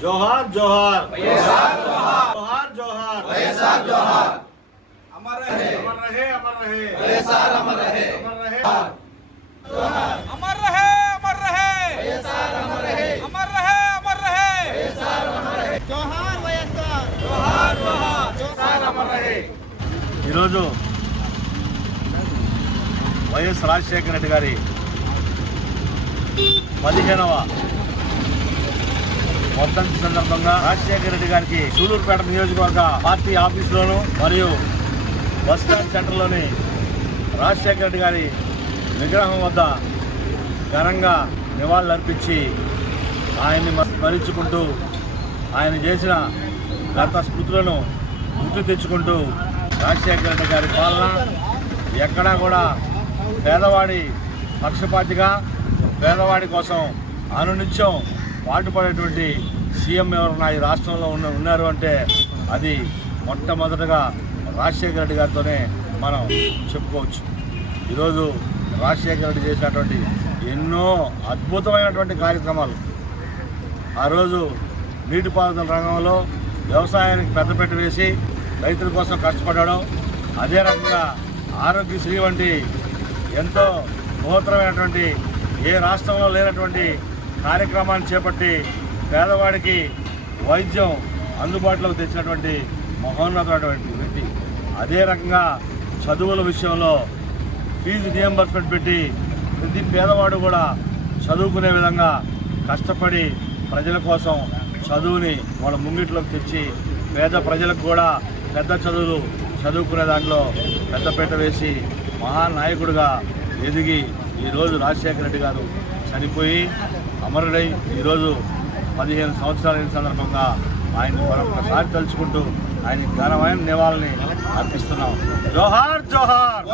जोहार जोहार जोहार जोहार अमर रहे अमर रहे अमर रहे अमर रहे अमर रहे अमर रहे अमर रहे अमर रहे अमर रहे अमर रहे जोहार వైఎస్ఆర్ जोहार जोहार अमर रहे ఈరోజు వైఎస్ రాజశేఖర రెడ్డి గారి 15వ వర్ధంతి సందర్భంగా రాజశేఖర రెడ్డి గారికి సూలూరుపేట నియోజకవర్గ పార్టీ ఆఫీసులోను మరియు బస్టాండ్ సెంటర్లోని రాజశేఖర రెడ్డి గారి విగ్రహం వద్ద ఘనంగా నివాళులర్పించి ఆయన్ని స్మరించుకుంటూ ఆయన చేసిన గత స్మృతులను గుర్తు తెచ్చుకుంటూ రాజశేఖర రెడ్డి గారి పాలన ఎక్కడా కూడా పేదవాడి పక్షపాతిగా పేదవాడి కోసం అనునిత్యం పాటుపడేటువంటి సీఎం ఎవరన్నా ఈ రాష్ట్రంలో ఉన్నారు అంటే అది మొట్టమొదటగా రాజశేఖర రెడ్డి గారితోనే మనం చెప్పుకోవచ్చు. ఈరోజు రాజశేఖర రెడ్డి చేసినటువంటి ఎన్నో అద్భుతమైనటువంటి కార్యక్రమాలు, ఆ రోజు నీటిపారుదల రంగంలో వ్యవసాయానికి పెద్దపీట వేసి రైతుల కోసం కష్టపడడం, అదే రకంగా ఆరోగ్యశ్రీ వంటి ఎంతో నూతనమైనటువంటి ఏ రాష్ట్రంలో లేనటువంటి కార్యక్రమాన్ని చేపట్టి పేదవాడికి వైద్యం అందుబాటులోకి తెచ్చినటువంటి మహోన్నతమైనటువంటి వ్యక్తి. అదే రకంగా చదువుల విషయంలో ఫీజు రియంబర్స్మెంట్ పెట్టి ప్రతి పేదవాడు కూడా చదువుకునే విధంగా కష్టపడి ప్రజల కోసం చదువుని వాళ్ళ ముంగిట్లోకి తెచ్చి పేద ప్రజలకు కూడా పెద్ద చదువులు చదువుకునే దాంట్లో పెద్దపీట వేసి మహానాయకుడిగా ఎదిగి ఈరోజు రాజశేఖర రెడ్డి గారు చనిపోయి అమరుడై ఈరోజు 15 సంవత్సరాల సందర్భంగా ఆయన్ని మరొకసారి తలుచుకుంటూ ఆయన ఘనమైన నివాళిని అర్పిస్తున్నాం. జోహార్ జోహార్.